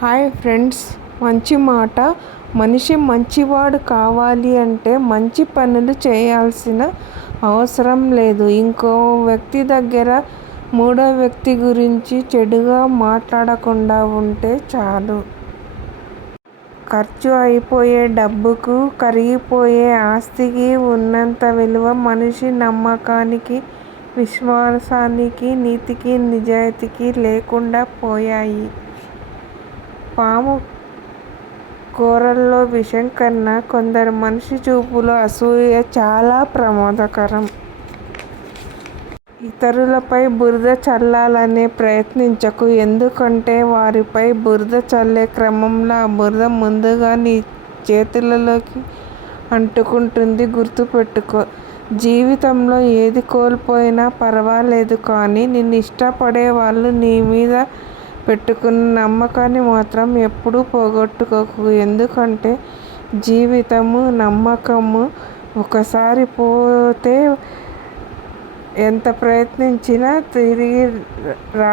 Hi friends మంచి మాట. మనిషి మంచివాడు కావాలి అంటే మంచి పనులు చేయాల్సిన అవసరం లేదు. ఇంకో వ్యక్తి దగ్గర మూడో వ్యక్తి గురించి చెడుగా మాట్లాడకుండా ఉంటే చాలు. ఖర్చు అయిపోయే డబ్బుకు కరిగిపోయే ఆస్తికి ఉన్నంత విలువ మనిషి నమ్మకానికి విశ్వాసానికి నీతికి నిజాయితీకి లేకుండా పోయాయి. పాము కూరల్లో విషం కన్నా కొందరు మనిషి చూపులో అసూయ చాలా ప్రమాదకరం. ఇతరులపై బురద చల్లాలని ప్రయత్నించకు. ఎందుకంటే వారిపై బురద చల్లే క్రమంలో ఆ బురద ముందుగా నీ చేతులలోకి అంటుకుంటుంది. గుర్తుపెట్టుకో జీవితంలో ఏది కోల్పోయినా పర్వాలేదు కానీ నిన్ను ఇష్టపడే వాళ్ళు నీ మీద పెట్టుకున్న నమ్మకాన్ని మాత్రం ఎప్పుడూ పోగొట్టుకోకు. ఎందుకంటే జీవితము నమ్మకము ఒకసారి పోతే ఎంత ప్రయత్నించినా తిరిగి రా